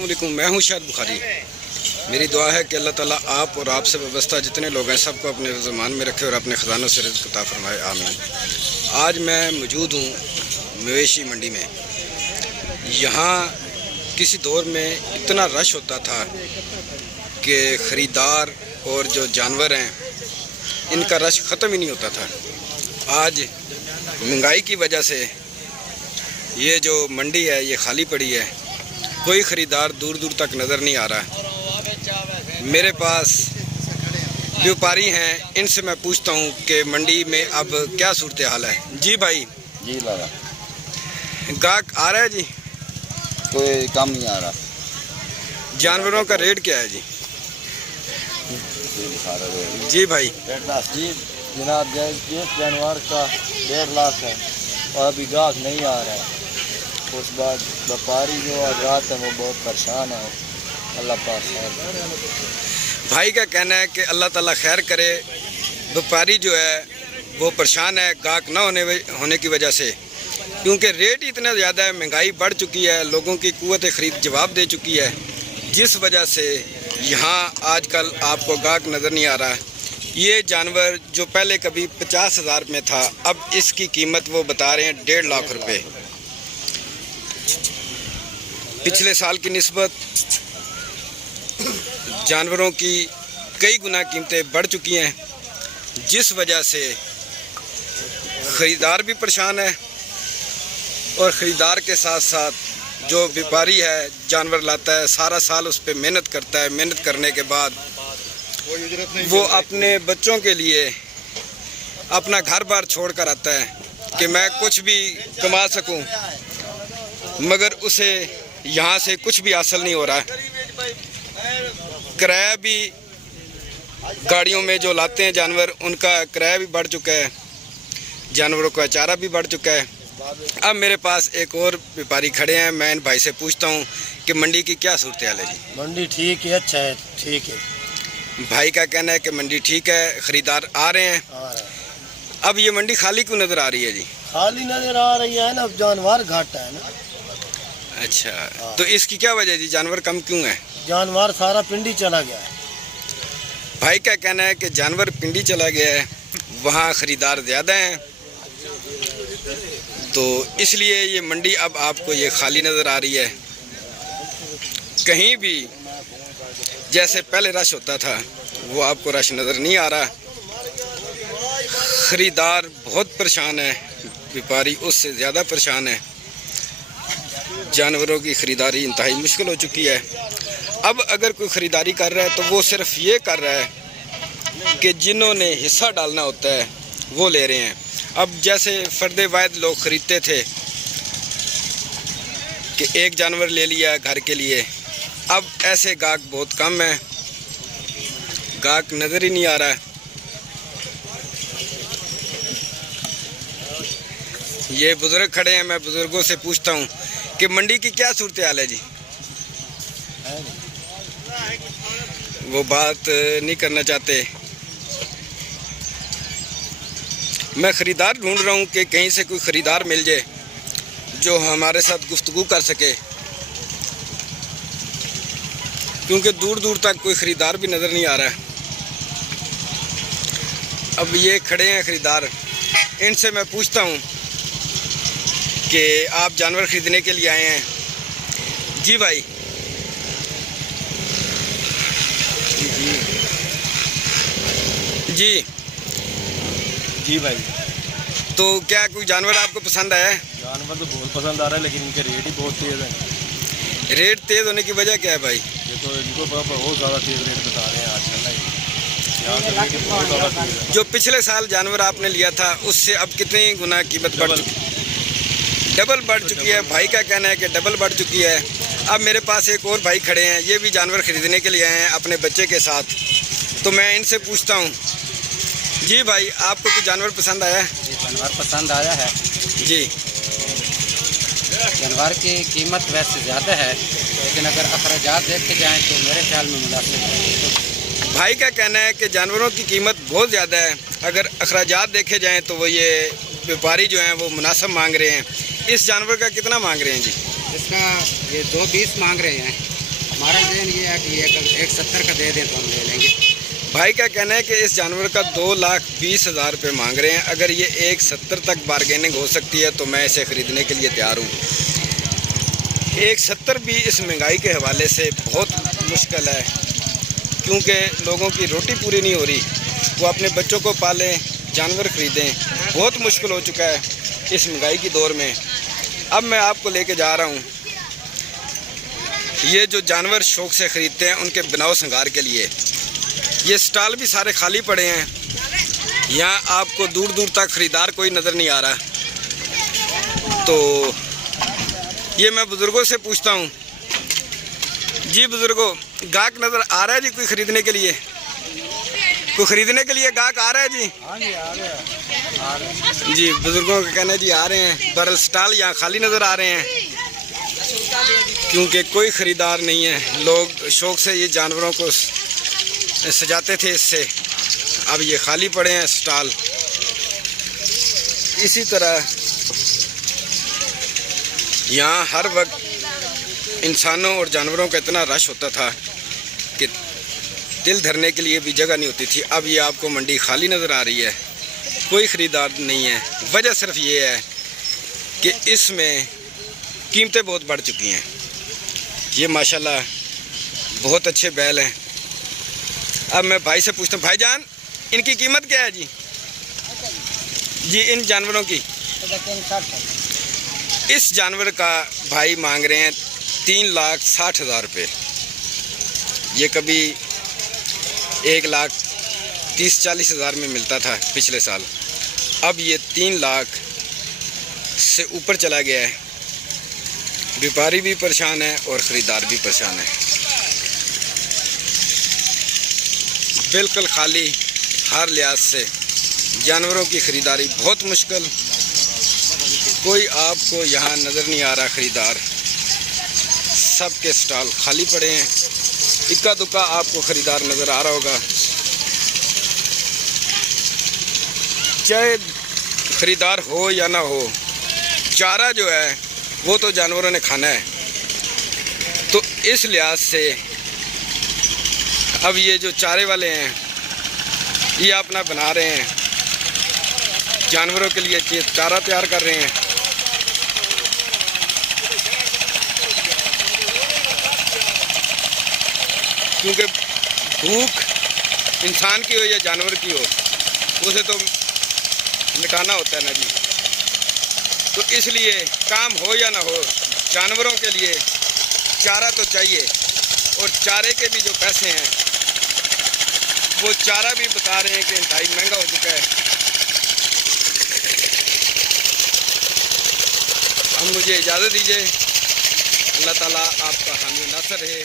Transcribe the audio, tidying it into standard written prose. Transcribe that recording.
अस्सलामुअलैकुम, मैं हूं शाहिद बुखारी। मेरी दुआ है कि अल्लाह ताला आप और आपसे व्यवस्था जितने लोग हैं सबको अपने ज़मान में रखे और अपने ख़जानों से रिज़्क़ अता फरमाए, आमीन। आज मैं मौजूद हूं मवेशी मंडी में। यहाँ किसी दौर में इतना रश होता था कि ख़रीदार और जो जानवर हैं इनका रश ख़त्म ही नहीं होता था। आज महंगाई की वजह से ये जो मंडी है ये खाली पड़ी है, कोई ख़रीदार दूर दूर तक नज़र नहीं आ रहा। मेरे पास व्यापारी हैं, इनसे मैं पूछता हूँ कि मंडी में अब क्या सूरत हाल है। जी भाई। जी लगा गाहक आ रहा है जी? कोई कम नहीं आ रहा। जानवरों का रेट क्या है जी? जी भाई। जी जनाब, जिस जानवर का 1.5 लाख है और अभी गाहक नहीं आ रहा है। उस बाद व्यापारी जो आज रात है वो बहुत परेशान है। अल्लाह पाक खैर। भाई का कहना है कि अल्लाह ताला खैर करे। व्यापारी जो है वो परेशान है गाहक ना होने की वजह से, क्योंकि रेट इतना ज़्यादा है, महंगाई बढ़ चुकी है, लोगों की कुव्वत ख़रीद जवाब दे चुकी है, जिस वजह से यहाँ आजकल आपको गाहक नज़र नहीं आ रहा। ये जानवर जो पहले कभी 50,000 में था, अब इसकी कीमत वो बता रहे हैं 1.5 लाख रुपए। पिछले साल की निस्बत जानवरों की कई गुना कीमतें बढ़ चुकी हैं, जिस वजह से ख़रीदार भी परेशान है और ख़रीदार के साथ साथ जो व्यापारी है जानवर लाता है, सारा साल उस पर मेहनत करता है। मेहनत करने के बाद वो अपने बच्चों के लिए अपना घर बार छोड़ कर आता है कि मैं कुछ भी कमा सकूं, मगर उसे यहाँ से कुछ भी हासिल नहीं हो रहा है। किराया भी गाड़ियों में जो लाते हैं जानवर, उनका किराया भी बढ़ चुका है, जानवरों का चारा भी बढ़ चुका है। अब मेरे पास एक और व्यापारी खड़े हैं, मैं इन भाई से पूछता हूँ कि मंडी की क्या सूरत हाल है जी? मंडी ठीक है, अच्छा है, ठीक है। भाई का कहना है कि मंडी ठीक है, ख़रीदार आ रहे हैं। अब ये मंडी खाली क्यों नज़र आ रही है जी? खाली नज़र आ रही है ना, अब जानवर घट है ना। अच्छा, तो इसकी क्या वजह जी, जानवर कम क्यों है? जानवर सारा पिंडी चला गया है। भाई का कहना है कि जानवर पिंडी चला गया है, वहाँ ख़रीदार ज़्यादा हैं, तो इसलिए ये मंडी अब आपको ये खाली नज़र आ रही है। कहीं भी जैसे पहले रश होता था वो आपको रश नज़र नहीं आ रहा। ख़रीदार बहुत परेशान है, व्यापारी उससे ज़्यादा परेशान है। जानवरों की ख़रीदारी इंतहाई मुश्किल हो चुकी है। अब अगर कोई ख़रीदारी कर रहा है तो वो सिर्फ ये कर रहा है कि जिन्होंने हिस्सा डालना होता है वो ले रहे हैं। अब जैसे फ़र्द वाहिद लोग ख़रीदते थे कि एक जानवर ले लिया घर के लिए, अब ऐसे गाहक बहुत कम है, गाहक नज़र ही नहीं आ रहा है। ये बुज़ुर्ग खड़े हैं, मैं बुज़ुर्गों से पूछता हूँ कि मंडी की क्या सूरत हाल है जी? वो बात नहीं करना चाहते। मैं ख़रीदार ढूंढ रहा हूँ कि कहीं से कोई ख़रीदार मिल जाए जो हमारे साथ गुफ्तगू कर सके, क्योंकि दूर दूर तक कोई ख़रीदार भी नज़र नहीं आ रहा है। अब ये खड़े हैं ख़रीदार, इनसे मैं पूछता हूँ कि आप जानवर ख़रीदने के लिए आए हैं? जी भाई। जी जी भाई। तो क्या कोई जानवर आपको पसंद आया है? जानवर तो बहुत पसंद आ रहा है, लेकिन इनके रेट ही बहुत तेज़ है। रेट तेज़ होने की वजह क्या है भाई? देखो इनको बहुत ज़्यादा तेज़ रेट बता रहे हैं आजकल ना, बहुत ज़्यादा तेज़ है। जो पिछले साल जानवर आपने लिया था उससे अब कितनी गुना कीमत बढ़ चुकी? डबल बढ़ चुकी है। भाई का कहना है कि डबल बढ़ चुकी है। अब मेरे पास एक और भाई खड़े हैं, ये भी जानवर ख़रीदने के लिए आए हैं अपने बच्चे के साथ, तो मैं इनसे पूछता हूँ। जी भाई, आपको कोई जानवर पसंद आया है? जी जानवर पसंद आया है जी। जानवर की कीमत वैसे ज़्यादा है, लेकिन अगर अखराजात देखे जाएँ तो मेरे ख्याल में मुनासिब है। भाई का कहना है कि जानवरों की कीमत बहुत ज़्यादा है, अगर अखराजात देखे जाएँ तो वो ये व्यापारी जो हैं वो मुनासिब मांग रहे हैं। इस जानवर का कितना मांग रहे हैं जी? इसका ये 2.20 मांग रहे हैं। हमारा जहन ये है कि ये अगर 170 का दे दें तो हम ले लेंगे। भाई का कहना है कि इस जानवर का 2,20,000 रुपये मांग रहे हैं। अगर ये 170 तक बारगेनिंग हो सकती है तो मैं इसे ख़रीदने के लिए तैयार हूँ। 170 भी इस महंगाई के हवाले से बहुत मुश्किल है, क्योंकि लोगों की रोटी पूरी नहीं हो रही। वो अपने बच्चों को पालें, जानवर ख़रीदें, बहुत मुश्किल हो चुका है इस महंगाई की दौर में। अब मैं आपको लेके जा रहा हूँ ये जो जानवर शौक़ से ख़रीदते हैं उनके बनाव श्रृंगार के लिए। ये स्टॉल भी सारे खाली पड़े हैं, यहाँ आपको दूर दूर तक ख़रीदार कोई नज़र नहीं आ रहा। तो ये मैं बुज़ुर्गों से पूछता हूँ, जी बुज़ुर्गों, गाहक नज़र आ रहा है जी कोई ख़रीदने के लिए? कोई ख़रीदने के लिए गाहक आ रहा है जी? हाँ जी, आ रहे हैं। जी, बुज़ुर्गों का कहना है जी आ रहे हैं, पर स्टॉल यहाँ खाली नज़र आ रहे हैं क्योंकि कोई ख़रीदार नहीं है। लोग शौक़ से ये जानवरों को सजाते थे इससे, अब ये खाली पड़े हैं स्टॉल। इसी तरह यहाँ हर वक्त इंसानों और जानवरों का इतना रश होता था कि दिल धरने के लिए भी जगह नहीं होती थी। अब ये आपको मंडी खाली नज़र आ रही है, कोई ख़रीदार नहीं है। वजह सिर्फ ये है कि इसमें कीमतें बहुत बढ़ चुकी हैं। ये माशाल्लाह बहुत अच्छे बैल हैं। अब मैं भाई से पूछता हूँ, भाईजान इनकी कीमत क्या है जी? जी इन जानवरों की? इस जानवर का भाई मांग रहे हैं 3,60,000 रुपये। ये कभी 1,30,40,000 में मिलता था पिछले साल, अब ये 3 लाख से ऊपर चला गया है। व्यापारी भी परेशान है और ख़रीदार भी परेशान है। बिल्कुल खाली हर लिहाज से जानवरों की ख़रीदारी बहुत मुश्किल। कोई आपको यहाँ नज़र नहीं आ रहा ख़रीदार, सब के स्टॉल खाली पड़े हैं। इक्का दुक्का आपको ख़रीदार नज़र आ रहा होगा। चाहे ख़रीदार हो या ना हो, चारा जो है वो तो जानवरों ने खाना है। तो इस लिहाज से अब ये जो चारे वाले हैं ये अपना बना रहे हैं, जानवरों के लिए चारा तैयार कर रहे हैं। क्योंकि भूख इंसान की हो या जानवर की हो, उसे तो मिटाना होता है ना जी। तो इसलिए काम हो या ना हो, जानवरों के लिए चारा तो चाहिए। और चारे के भी जो पैसे हैं वो चारा भी बता रहे हैं कि इंतहाई महंगा हो चुका है। अब मुझे इजाज़त दीजिए। अल्लाह ताला आपका हामी नासर है।